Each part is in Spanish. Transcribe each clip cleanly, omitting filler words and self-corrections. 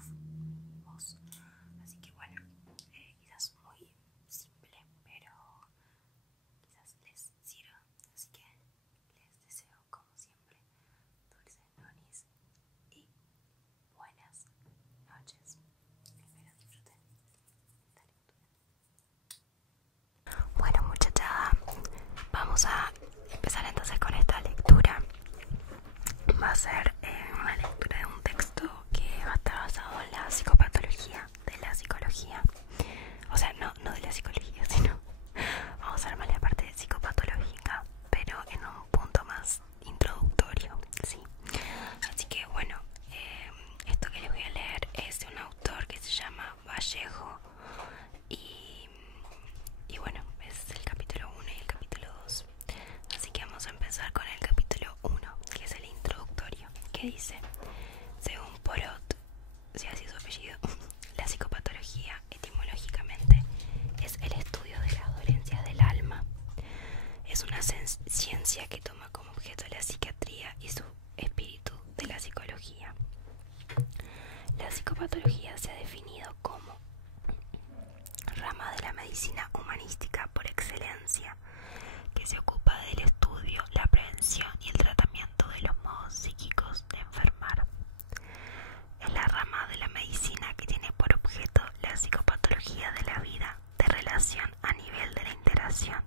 off voz. Así que bueno, quizás muy simple, pero quizás les sirva. Así que les deseo, como siempre, dulces nonis y buenas noches. Espero disfruten esta lectura. Bueno, muchachada, vamos a empezar entonces con esta lectura. Va a ser una lectura de un texto que va a estar basado en la psicopatología de la psicología. O sea, no de la psicología, sino vamos a ver más la parte psicopatológica, pero en un punto más introductorio, ¿sí? Así que bueno, esto que les voy a leer es de un autor que se llama Vallejo y bueno, es el capítulo 1 y el capítulo 2. Así que vamos a empezar con el capítulo 1, que es el introductorio, que dice: según Porot, si así es su apellido, la psicopatología etimológicamente es el estudio de las dolencias del alma. Es una ciencia que toma como objeto la psiquiatría y su espíritu de la psicología. La psicopatología se ha definido como rama de la medicina humanística por excelencia, que se ocupa del estudio, la prevención y el tratamiento de los modos psíquicos de enfermar. Es la rama de la medicina que tiene por objeto la psicopatología de la vida, de relación a nivel de la interacción,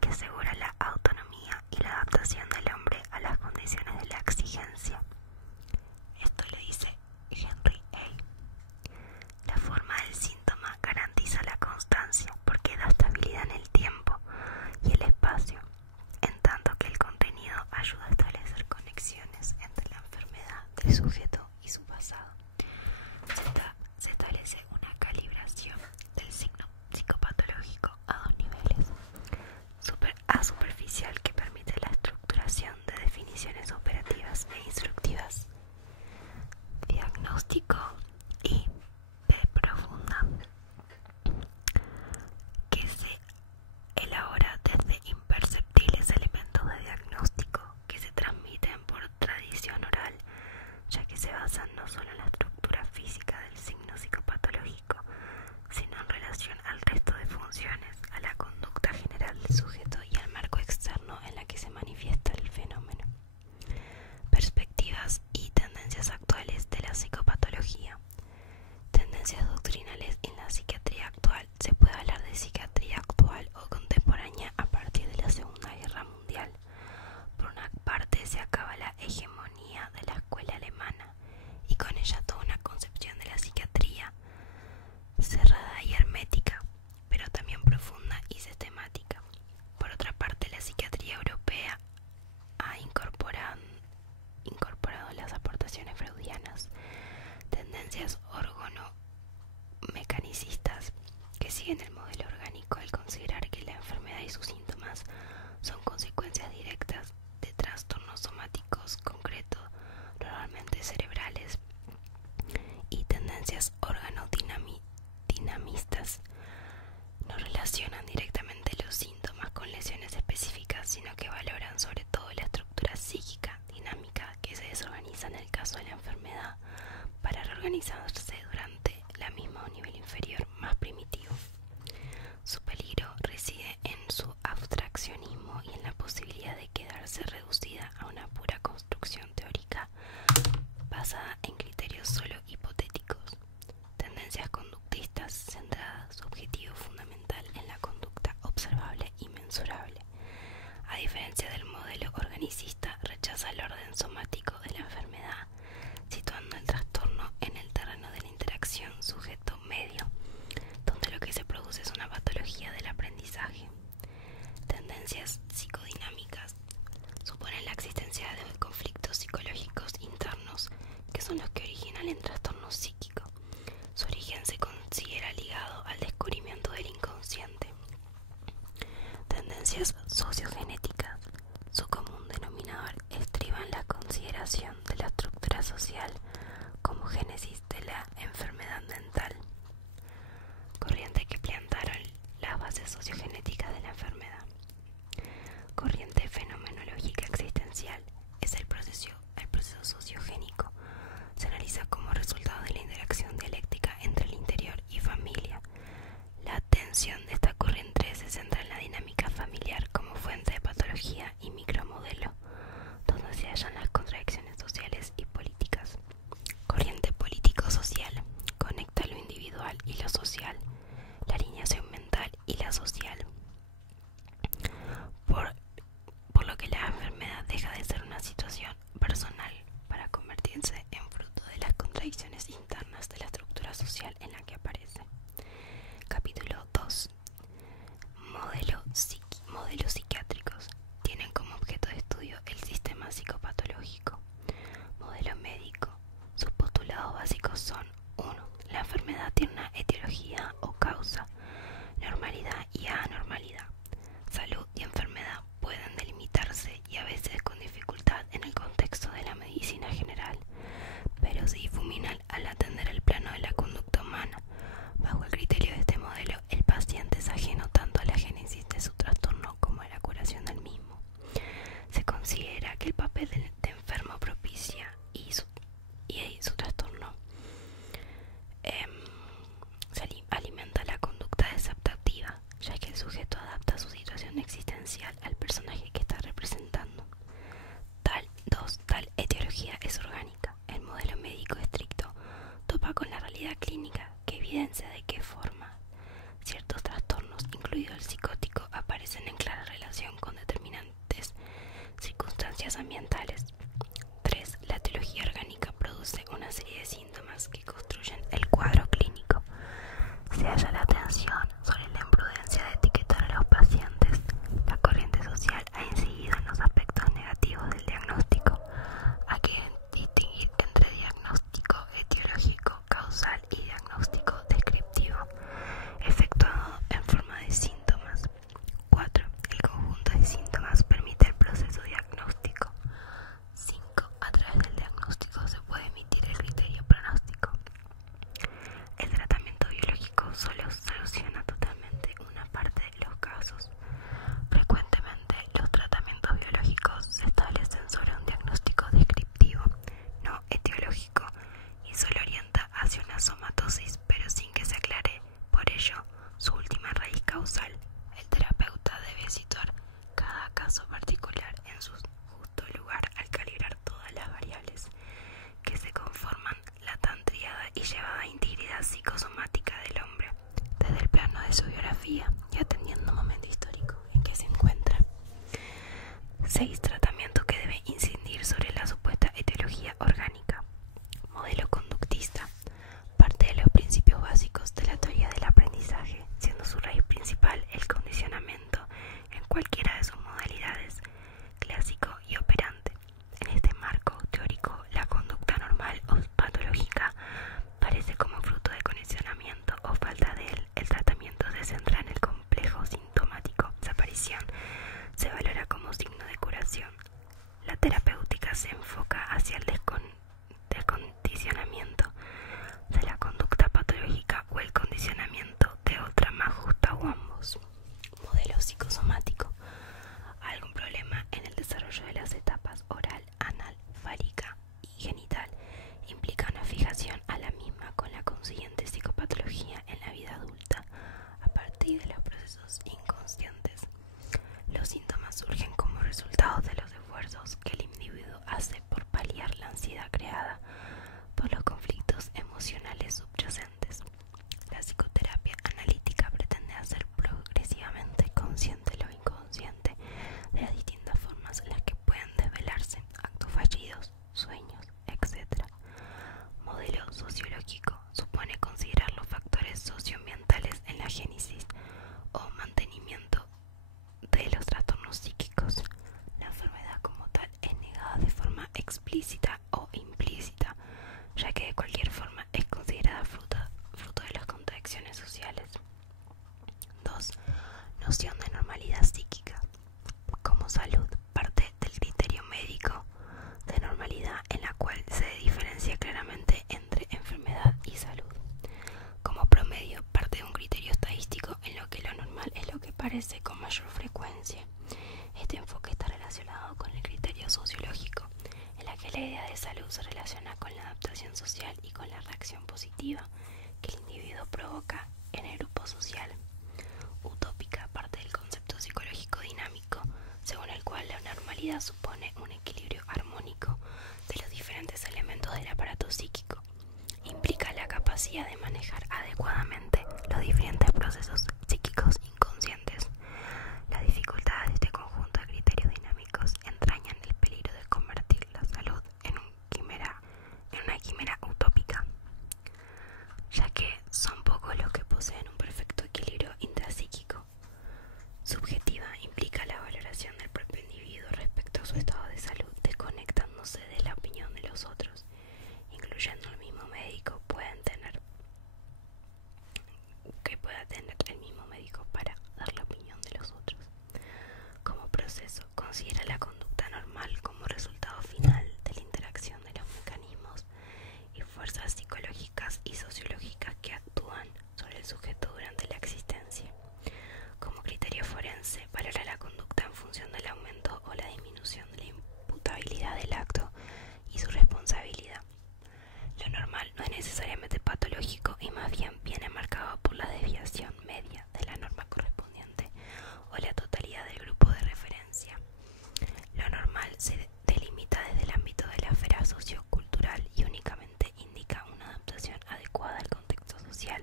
que asegura la autonomía y la adaptación del hombre a las condiciones de la exigencia. Esto lo dice Henry A. La forma del síntoma garantiza la constancia porque da estabilidad en el tiempo y el espacio, en tanto que el contenido ayuda a establecer conexiones entre la enfermedad del sujeto y su pasado. Se establece una calibración del signo psicopatológico a dos niveles: superficial, que permite la estructuración de definiciones operativas e instructivas, diagnóstico, y B profunda, que se elabora desde imperceptibles elementos de diagnóstico que se transmiten por tradición oral, ya que se basan no solo en la estructura física del signo psicopatológico, sino en relación al resto de funciones, a la conducta general del sujeto y al marco externo en la que se manifiesta el fenómeno. Perspectivas y tendencias actuales de la psicopatología. Tendencias doctrinales en la psiquiatría actual. Se puede hablar de psiquiatría actual o contemporánea a partir de la Segunda Guerra Mundial. Por una parte, se acaba la hegemonía de la escuela alemana y con ella toda una concepción de la psiquiatría cerrada y hermética, pero también profunda y sistemática. Por otra parte, la psiquiatría europea ha incorporado las aportaciones freudianas, tendencias organomecanicistas que siguen el modelo orgánico al considerar que la enfermedad y sus síntomas son consecuencias directas de trastornos somáticos concretos, normalmente cerebrales, y tendencias organodinamistas no relacionan directamente los síntomas con lesiones específicas, sino que valoran sobre todo la estructura psíquica dinámica que se desorganiza en el caso de la enfermedad para reorganizarse durante la misma a un nivel inferior, más primitivo. Su peligro reside en su abstraccionismo y en la posibilidad de quedarse reducida a una pura construcción teórica basada en criterios solo hipotéticos. Tendencias conductistas centradas, su objetivo fundamental en la conducta observable y mensurable. A diferencia del modelo organicista, rechaza el orden somático de la enfermedad, situando el trastorno en el terreno de la interacción sujeto-medio, donde lo que se produce es una patología del aprendizaje. Tendencias psicodinámicas suponen la existencia de conflictos psicológicos internos que son los que originan el trastorno psíquico. Su origen se considera ligado al descubrimiento del inconsciente. Tendencias sociogenéticas. Su común denominador estriba en la consideración de la estructura social como génesis de la enfermedad mental. Corriente que plantaron las bases sociogenéticas de la enfermedad. Corriente fenomenológica existencial. Es el proceso sociogénico. Se analiza como resultado social en la que aparece. Capítulo 2. Modelos psiquiátricos. Tienen como objeto de estudio el sistema psicopatológico. Modelo médico. Sus postulados básicos son: 1. La enfermedad tiene una etiología o causa, normalidad y anormalidad. Salud y enfermedad pueden delimitarse y a veces con dificultad en el contexto de la medicina general, pero se difuminan al atender el plano de la conducta humana. Bajo el criterio de este modelo, el paciente es ajeno tanto a la génesis de su trastorno como a la curación del mismo. Se considera que el papel de enfermo propicia y su trastorno se alimenta la conducta desadaptativa, ya que el sujeto adapta su situación existencial al personaje que está representando. Tal etiología es orgánica. El modelo médico estricto topa con la realidad clínica, que evidencia de qué forma ciertos trastornos, incluido el psicótico, aparecen en clara relación con determinantes circunstancias ambientales. 3. La etiología orgánica produce una serie de síntomas que construyen el cuadro clínico. Se halla la atención sobre la imprudencia de etiquetar a los pacientes. La corriente social ha incidido en los aspectos negativos del diagnóstico. Hay que distinguir entre diagnóstico etiológico causal y diagnóstico descriptivo, efectuado en forma de síntomas. 4. El conjunto de síntomas permite el proceso diagnóstico. 5. A través del diagnóstico se puede emitir el criterio pronóstico. El tratamiento biológico solo soluciona totalmente una parte de los casos. Frecuentemente, los tratamientos biológicos se establecen sobre un diagnóstico descriptivo, no etiológico, y solo orienta hacia una somatosis, pero sin que se aclare por ello su última raíz causal. El terapeuta debe situar cada caso particular en su justo lugar al calibrar todas las variables que se conforman la tan triada y llevada integridad psicosomática del hombre, desde el plano de su biografía y atendiendo un momento histórico en que se encuentra. 6. Tratamiento que debe incidir sobre la supuesta etiología orgánica. Modelo conductista. Parte de los principios básicos de la teoría del aprendizaje, siendo su raíz principal el condicionamiento en cualquiera de sus modalidades, clásico y operante. En este marco teórico, la conducta normal o patológica parece como fruto de condicionamiento o falta de él. El tratamiento se centra en el complejo sintomático. Desaparición se valora como signo de curación. La terapéutica se enfoca hacia el descondicionamiento de la conducta patológica o el condicionamiento de otra más justa o ambos. Modelo psicosomático. Algún problema en el desarrollo de las etapas oral, anal, fálica y genital implica una fijación a la misma con la consiguiente psicopatología en la vida adulta a partir de los procesos inconscientes. Los síntomas surgen como resultado de los esfuerzos que el individuo hace por paliar la ansiedad creada por los conflictos emocionales subyacentes. La psicoterapia analítica pretende hacer progresivamente consciente lo inconsciente de las distintas formas en las que pueden desvelarse actos fallidos, sueños, etc. Modelo sociológico supone considerar los factores socioambientales en la génesis o mantenimiento de los trastornos psíquicos. La enfermedad como tal es negada de forma explícita o implícita, ya que de cualquier forma es considerada fruto de las contradicciones sociales. 2. Noción de normalidad psíquica. Como salud, parte del criterio médico de normalidad en la cual se diferencia claramente entre enfermedad y salud. Como promedio, parte de un criterio estadístico en lo que lo normal es lo que parece con mayor frecuencia. Este enfoque está relacionado con el criterio sociológico, en la que la idea de salud se relaciona con la adaptación social y con la reacción positiva que el individuo provoca en el grupo social. Utópica, parte del concepto psicológico dinámico, según el cual la normalidad supone un equilibrio armónico de los diferentes elementos del aparato psíquico. Implica la capacidad de manejar adecuadamente los diferentes procesos psíquicos inconscientes. Las dificultades de este conjunto de criterios dinámicos entrañan el peligro de convertir la salud en una quimera utópica, ya que patológico y más bien viene marcado por la desviación media de la norma correspondiente o la totalidad del grupo de referencia. Lo normal se delimita desde el ámbito de la esfera sociocultural y únicamente indica una adaptación adecuada al contexto social.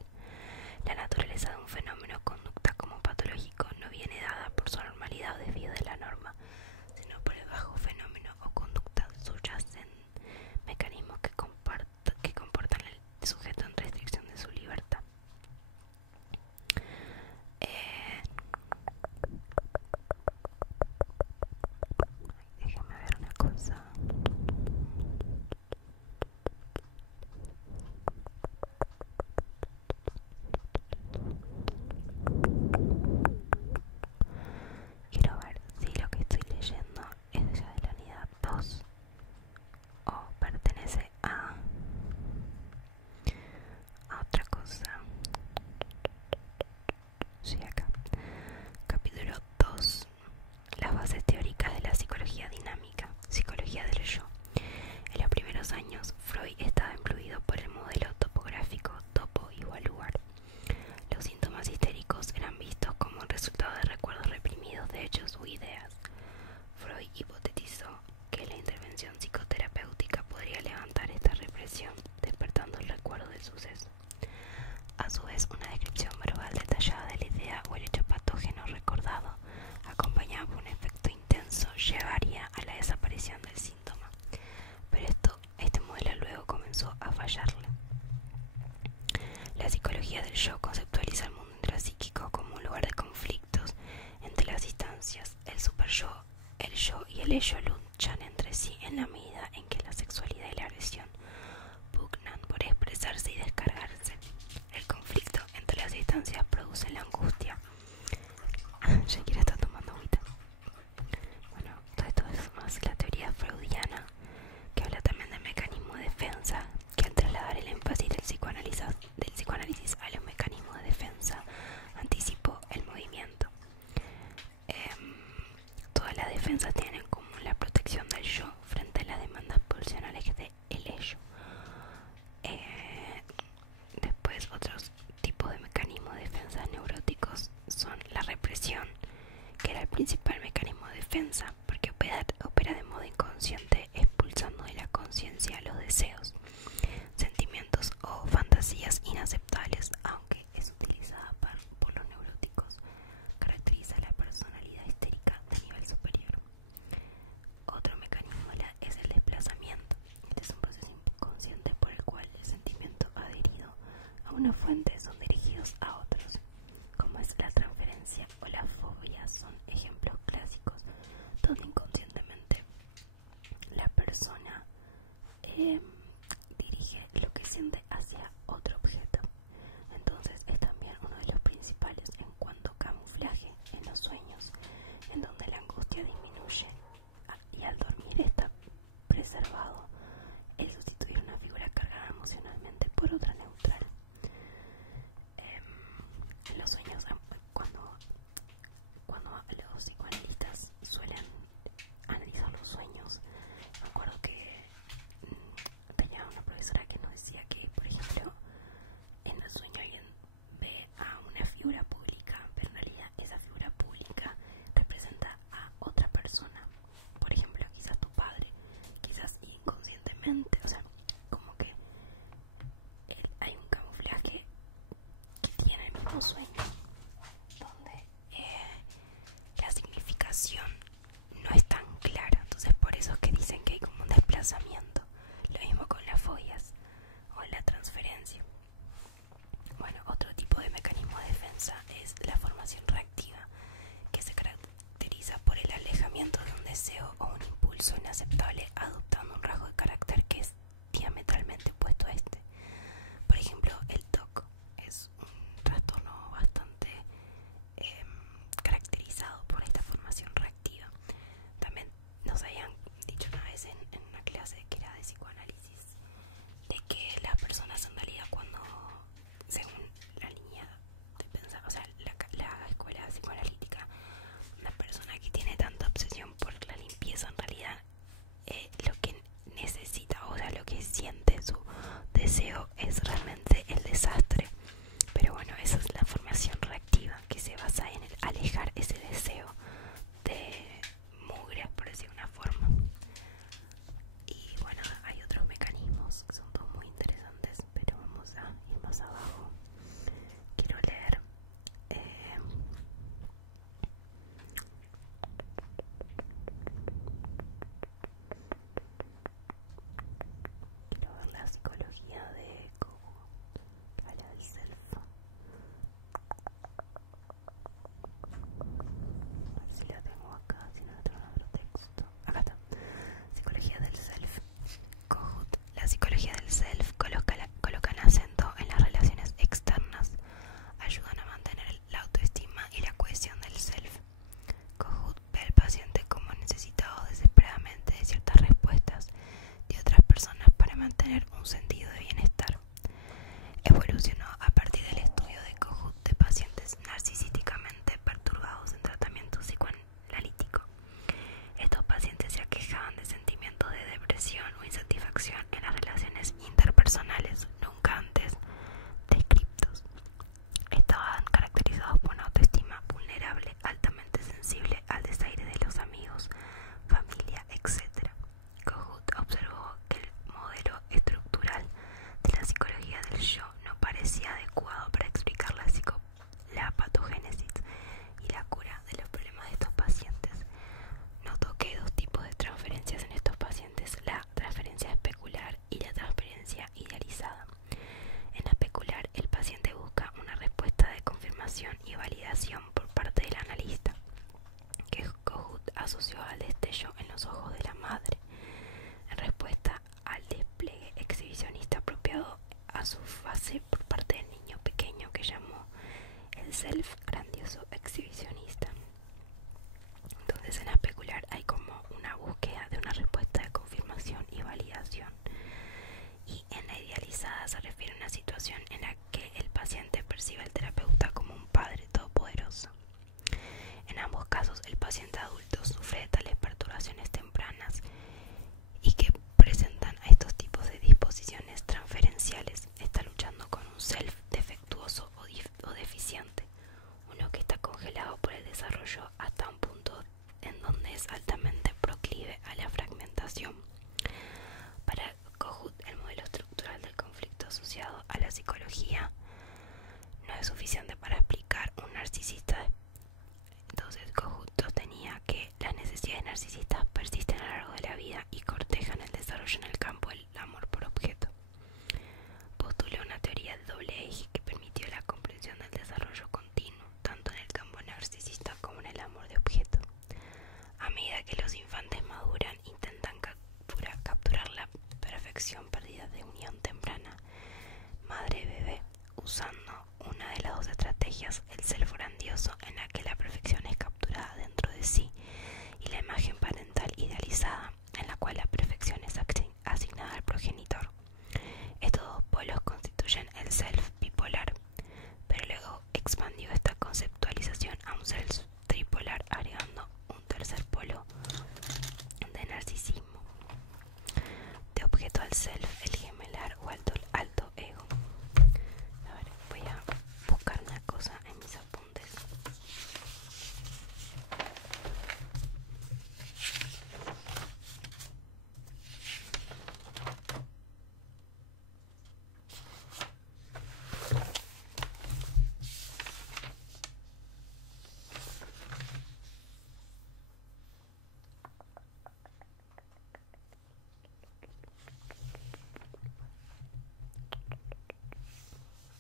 La naturaleza de un fenómeno o conducta como patológico no viene dada por su normalidad o desvío de la norma, sino por el bajo fenómeno o conducta subyacen mecanismos que comportan al sujeto en restricción de su libertad. Déjame ver una cosa. Quiero ver si lo que estoy leyendo es ya de la unidad 2 o pertenece a otra cosa. Sí, acá. Capítulo 2. Las bases teóricas de la psicología dinámica, psicología del yo. En los primeros años, Freud estaba influido por el modelo topográfico topo igual lugar. Los síntomas histéricos eran vistos como el resultado de recuerdos reprimidos de hechos u ideas. Freud hipotetizó que la intervención psicoterapéutica podría levantar esta represión, despertando el recuerdo del suceso. A su vez, una descripción verbal detallada de la idea o el hecho patógeno recordado, acompañado por un efecto intenso, llevaría a la desaparición del síntoma. Pero este modelo luego comenzó a fallarle. La psicología del yo conceptualiza el mundo intrapsíquico como un lugar de conflictos entre las instancias. El superyo, el yo y el ello luchan entre sí en la medida en que la sexualidad y la agresión pugnan por expresarse y descargarse. El conflicto entre las instancias produce la angustia. Shakira está tomando agüita. Bueno, todo esto es más la teoría freudiana, que habla también del mecanismo de defensa, que al trasladar el énfasis del psicoanálisis a los mecanismos de defensa, anticipó el movimiento. Todas las defensas tienen en común la protección del yo frente a las demandas pulsionales del ello. Después, otros tipos de mecanismos de defensa neuróticos son la represión, que era el principal mecanismo de defensa, porque opera de modo inconsciente, expulsando de la conciencia los deseos, sentimientos o fantasías inaceptables, aunque es utilizada por los neuróticos. Caracteriza la personalidad histérica de nivel superior. Otro mecanismo es el desplazamiento. Este es un proceso inconsciente por el cual el sentimiento adherido a una fuente son dirigidos a otros, como es la transferencia o la fobia, son ejemplos clásicos donde inconscientemente la persona dirige lo que siente hacia otro objeto. Entonces es también uno de los principales en cuanto a camuflaje en los sueños, en donde la angustia disminuye y al dormir está preservado el sustituir una figura cargada emocionalmente por otra neutral. En los sueños, cuando los psicoanalistas suelen analizar los sueños, me acuerdo que tenía una profesora que nos decía que, por ejemplo, en el sueño alguien ve a una figura pública, pero en realidad esa figura pública representa a otra persona. Por ejemplo, quizás tu padre, quizás inconscientemente, o sea, como que hay un camuflaje que tiene el mismo sueño, donde la significación no es tan clara. Entonces por eso es que dicen que hay como un desplazamiento. Lo mismo con las fobias o la transferencia. Bueno, otro tipo de mecanismo de defensa es la formación reactiva, que se caracteriza por el alejamiento de un deseo o un impulso inaceptable, adoptando un rasgo de carácter que es diametralmente opuesto a este. Por ejemplo, el TOC es un trastorno bastante su fase por parte del niño pequeño que llamó el self grandioso exhibicionista. Entonces, en especular hay como una búsqueda de una respuesta de confirmación y validación, y en la idealizada se refiere a una situación en la que el paciente percibe al terapeuta como un padre todopoderoso. En ambos casos, el paciente adulto sufre de tales perturbaciones tempranas y que presentan a estos tipos de disposiciones transferenciales. Está luchando con un self defectuoso o deficiente, uno que está congelado por el desarrollo hasta un punto en donde es altamente proclive a la fragmentación. Para Kohut, el modelo estructural del conflicto asociado a la psicología no es suficiente para explicar un narcisista. Entonces, Kohut sostenía que las necesidades narcisistas persisten a lo largo de la vida y cortejan el desarrollo en el campo del amor por objeto. Postuló una teoría de doble eje que permitió la comprensión del desarrollo continuo, tanto en el campo narcisista como en el amor de objeto. A medida que los infantes maduran, intentan capturar la perfección perdida de unión temprana madre-bebé, usando una de las dos estrategias, el self grandioso, en la que la perfección es capturada dentro de sí, y la imagen parental idealizada, en la cual la perfección es asignada al progenitor. Estos dos polos constituyen el self bipolar, pero luego expandió esta conceptualización a un self tripolar, agregando un tercer polo de narcisismo, de objeto al self, el gemelar o alto ego. A ver, voy a buscar una cosa en mis apuntes.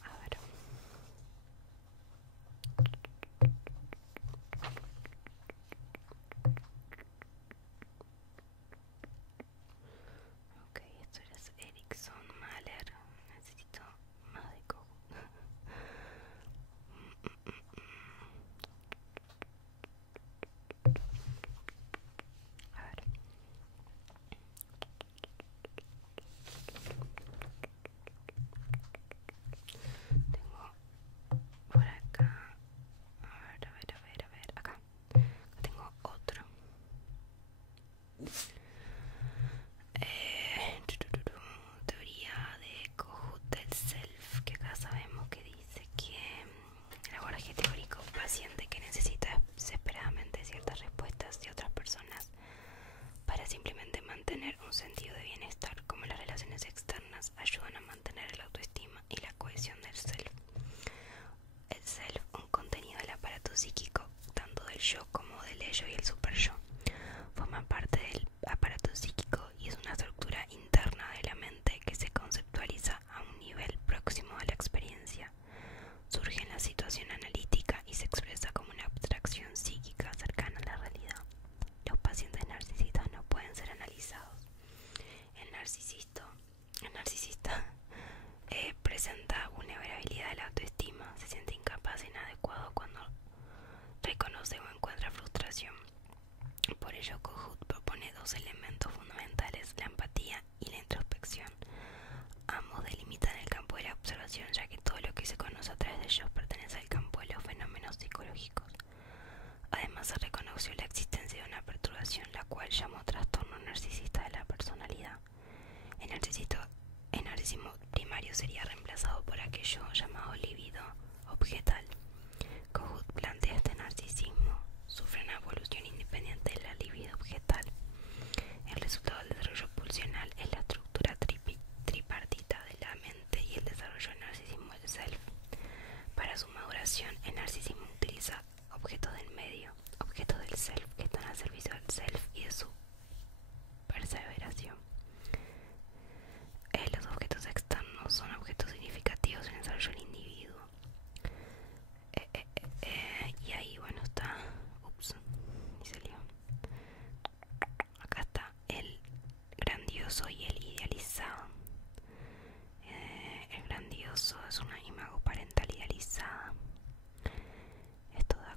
A ver. Ok, esto es Erickson Mahler. Necesito más de Kohut. A ver. Tengo por acá. A ver. Acá tengo otro. Teoría de Kohut del self, que acá sabemos que dice que el abordaje teórico, un paciente que necesita desesperadamente ciertas respuestas de otras personas para simplemente mantener un sentido de bienestar, como las relaciones externas ayudan a mantener la autoestima y la cohesión del self. El self, un contenido del aparato psíquico, tanto del yo como del ello y el super yo, forma parte del aparato psíquico y es una estructura interna de la mente que se conceptualiza a un nivel próximo a la experiencia. Surge en la situación analítica y se expresa como una abstracción psíquica cercana a la realidad. Los pacientes narcisistas no pueden ser analizados. El narcisista presenta vulnerabilidad de la autoestima, se siente incapaz e inadecuado cuando reconoce o encuentra frustración. Por ello, Kohut propone dos elementos fundamentales, la empatía y la introspección. Ambos delimitan el campo de la observación, ya que todo lo que se conoce a través de ellos pertenece al campo de los fenómenos psicológicos. Además, se reconoció la existencia de una perturbación, la cual llamó trastorno narcisista de la personalidad. El narcisismo primario sería reemplazado por aquello llamado libido objetal. Kohut plantea este narcisismo sufre una evolución independiente de la libido objetal. El resultado del desarrollo pulsional es la estructura tripartita de la mente y el desarrollo del narcisismo del self. Para su maduración, el narcisismo utiliza objetos del medio, objetos del self que están al servicio del self y de su perseveración. Los objetos externos son objetos significativos en el desarrollo del individuo. Y ahí, bueno, está. Ups, y salió. Acá está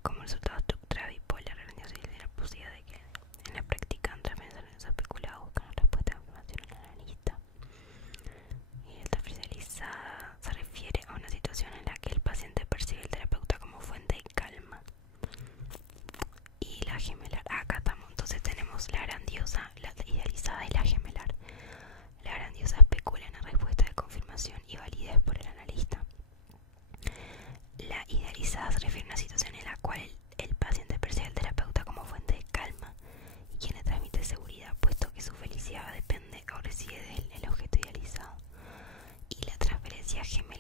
como resultado estructura bipolar, grandiosa y de la posibilidad de que en la práctica entre pensamientos especulados buscan respuesta a información en la lista. Y la especializada se refiere a una situación en la que el paciente percibe al terapeuta como fuente de calma. Y la gemelar, acá estamos, entonces tenemos la grandiosa, la idealizada y la gemelar. La grandiosa especula en la respuesta de confirmación y validez por el analista. La idealizada se refiere a una situación en la cual el paciente percibe al terapeuta como fuente de calma y quien le transmite seguridad, puesto que su felicidad depende o reside del el objeto idealizado. Y la transferencia gemelar